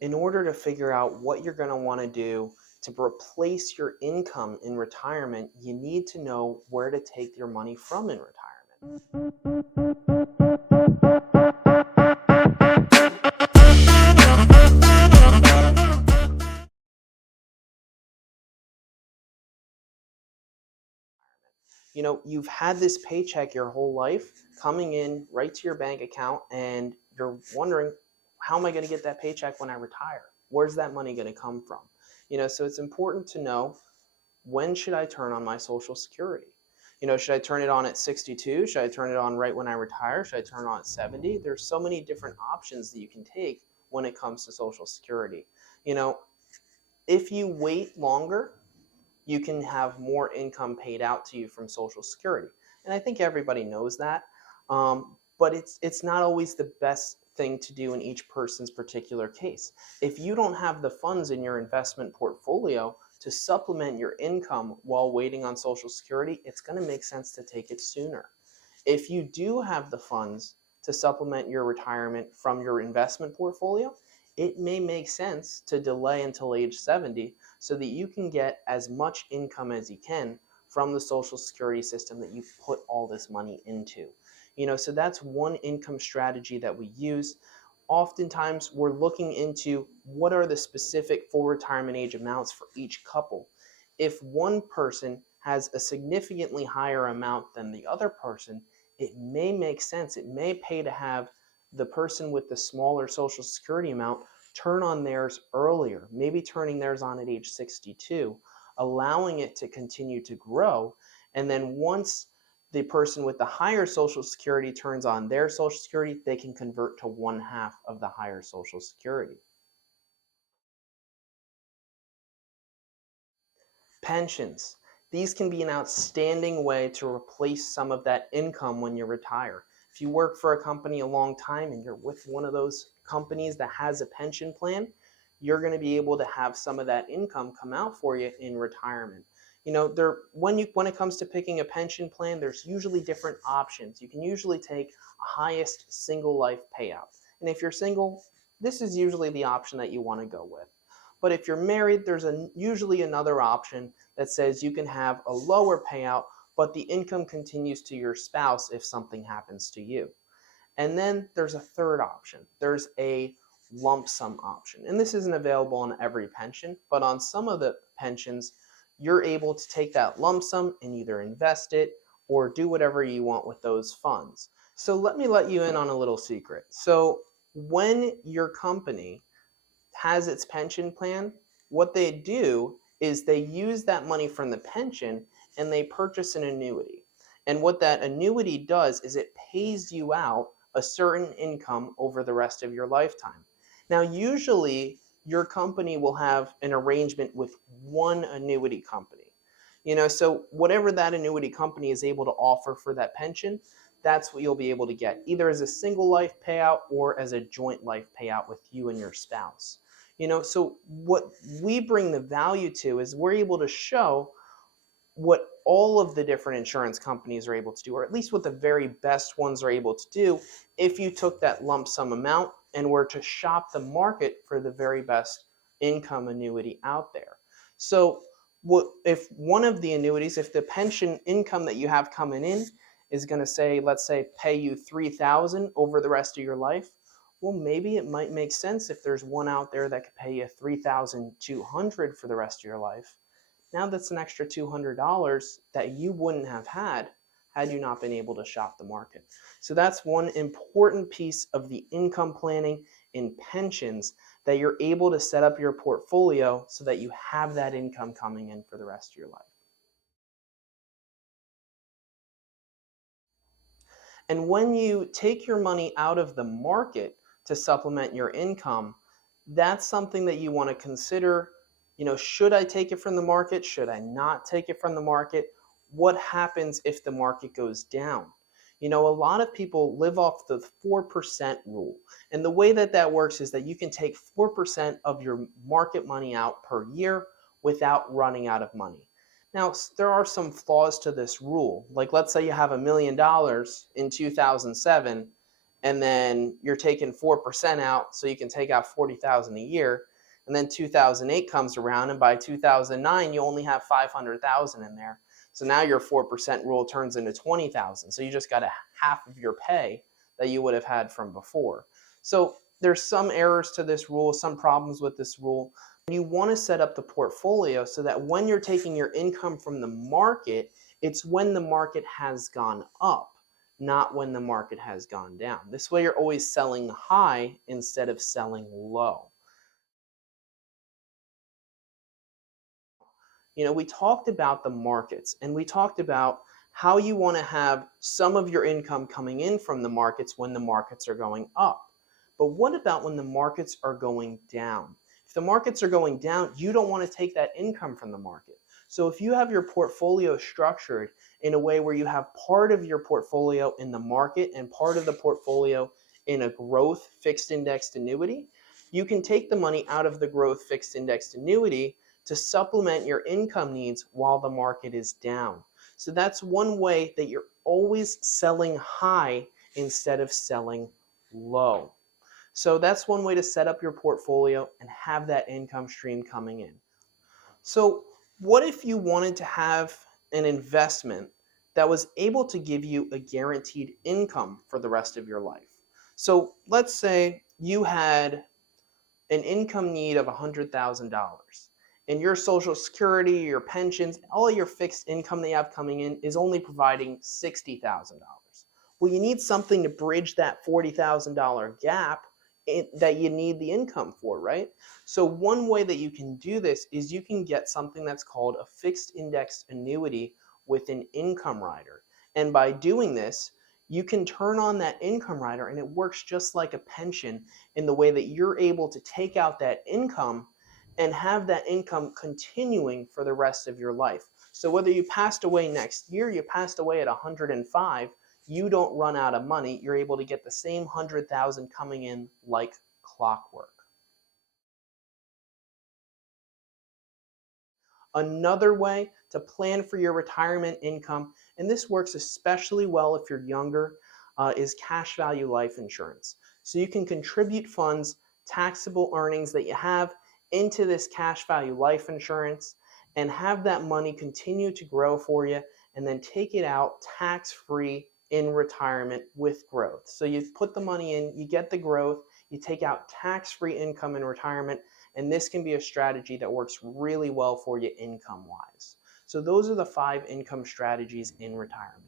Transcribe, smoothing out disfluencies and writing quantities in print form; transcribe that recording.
in order to figure out what you're going to want to do to replace your income in retirement, you need to know where to take your money from in retirement. You know, you've had this paycheck your whole life coming in right to your bank account, and you're wondering, how am I going to get that paycheck when I retire? Where's that money going to come from? You know, so it's important to know, when should I turn on my Social Security? You know, should I turn it on at 62? Should I turn it on right when I retire? Should I turn it on at 70? There's so many different options that you can take when it comes to Social Security. You know, if you wait longer, you can have more income paid out to you from Social Security. And I think everybody knows that. But it's not always the best thing to do in each person's particular case. If you don't have the funds in your investment portfolio to supplement your income while waiting on Social Security, it's going to make sense to take it sooner. If you do have the funds to supplement your retirement from your investment portfolio, it may make sense to delay until age 70 so that you can get as much income as you can from the Social Security system that you put all this money into. You know, so that's one income strategy that we use. Oftentimes, we're looking into what are the specific full retirement age amounts for each couple. If one person has a significantly higher amount than the other person, it may make sense. It may pay to have the person with the smaller Social Security amount turn on theirs earlier, maybe turning theirs on at age 62, allowing it to continue to grow. And then once the person with the higher Social Security turns on their Social Security, they can convert to 1/2 of the higher Social Security. Pensions. These can be an outstanding way to replace some of that income when you retire. If you work for a company a long time and you're with one of those companies that has a pension plan, you're going to be able to have some of that income come out for you in retirement. You know, when it comes to picking a pension plan, there's usually different options. You can usually take a highest single life payout. And if you're single, this is usually the option that you want to go with. But if you're married, there's usually another option that says you can have a lower payout, but the income continues to your spouse if something happens to you. And then there's a third option. There's a lump sum option. And this isn't available on every pension, but on some of the pensions, you're able to take that lump sum and either invest it or do whatever you want with those funds. So let me let you in on a little secret. So when your company has its pension plan, what they do is they use that money from the pension and they purchase an annuity. And what that annuity does is it pays you out a certain income over the rest of your lifetime. Now, usually your company will have an arrangement with one annuity company. You know, so whatever that annuity company is able to offer for that pension, that's what you'll be able to get, either as a single life payout or as a joint life payout with you and your spouse. You know, so what we bring the value to is we're able to show what all of the different insurance companies are able to do, or at least what the very best ones are able to do if you took that lump sum amount and were to shop the market for the very best income annuity out there. So what if one of the annuities, if the pension income that you have coming in is going to say, let's say, pay you $3,000 over the rest of your life, well, maybe it might make sense if there's one out there that could pay you $3,200 for the rest of your life. Now that's an extra $200 that you wouldn't have had you not been able to shop the market. So that's one important piece of the income planning in pensions, that you're able to set up your portfolio so that you have that income coming in for the rest of your life. And when you take your money out of the market to supplement your income, that's something that you want to consider. You know, should I take it from the market? Should I not take it from the market? What happens if the market goes down? You know, a lot of people live off the 4% rule. And the way that that works is that you can take 4% of your market money out per year without running out of money. Now, there are some flaws to this rule. Like, let's say you have $1 million in 2007 and then you're taking 4% out, so you can take out 40,000 a year. And then 2008 comes around, and by 2009 you only have 500,000 in there. So now your 4% rule turns into 20,000. So you just got a half of your pay that you would have had from before. So there's some errors to this rule, some problems with this rule. You want to set up the portfolio so that when you're taking your income from the market, it's when the market has gone up, not when the market has gone down. This way you're always selling high instead of selling low. We talked about the markets, and we talked about how you want to have some of your income coming in from the markets when the markets are going up. But what about when the markets are going down? If the markets are going down, you don't want to take that income from the market. So if you have your portfolio structured in a way where you have part of your portfolio in the market and part of the portfolio in a growth fixed indexed annuity, you can take the money out of the growth fixed indexed annuity to supplement your income needs while the market is down. So that's one way that you're always selling high instead of selling low. So that's one way to set up your portfolio and have that income stream coming in. So what if you wanted to have an investment that was able to give you a guaranteed income for the rest of your life? So let's say you had an income need of $100,000. And your Social Security, your pensions, all your fixed income that you have coming in is only providing $60,000. Well, you need something to bridge that $40,000 gap that you need the income for, right? So one way that you can do this is you can get something that's called a fixed indexed annuity with an income rider. And by doing this, you can turn on that income rider, and it works just like a pension in the way that you're able to take out that income and have that income continuing for the rest of your life. So whether you passed away next year, you passed away at 105, you don't run out of money. You're able to get the same 100,000 coming in like clockwork. Another way to plan for your retirement income, and this works especially well if you're younger, is cash value life insurance. So you can contribute funds, taxable earnings that you have, into this cash value life insurance and have that money continue to grow for you, and then take it out tax-free in retirement with growth. So you put the money in, you get the growth, you take out tax-free income in retirement, and this can be a strategy that works really well for you income-wise. So those are the 5 income strategies in retirement.